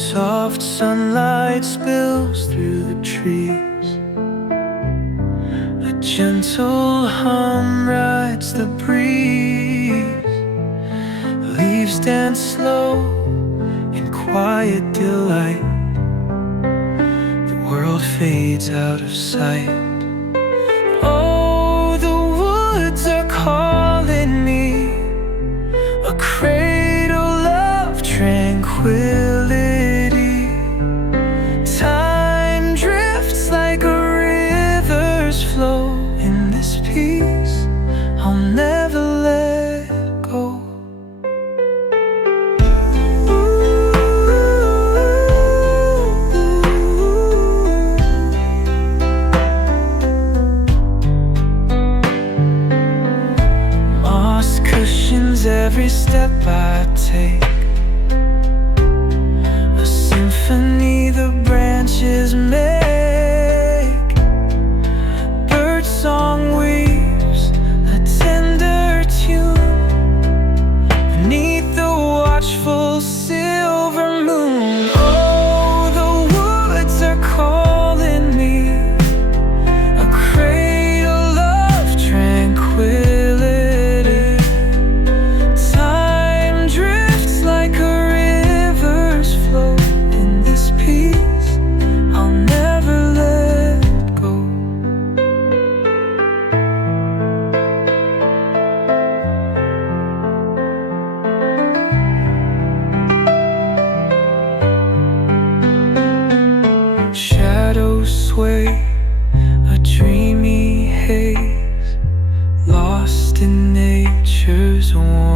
Soft sunlight spills through the trees. A gentle hum rides the breeze. Leaves dance slow in quiet delight. The world fades out of sight. Oh, the woods are calling me, a cradle of tranquility. Time drifts like a river's flow. In this peace, I'll never let go. Moss cushions every step I take, a symphony the branches make. Birdsong weaves a tender tune beneath the watchful silver moon. Oh, the woods are calling me, a cradle of tranquility. Time drifts like a river's flow. In this peace, I'll never let go. Shadows sway, a dreamy haze, lost in nature's warmth.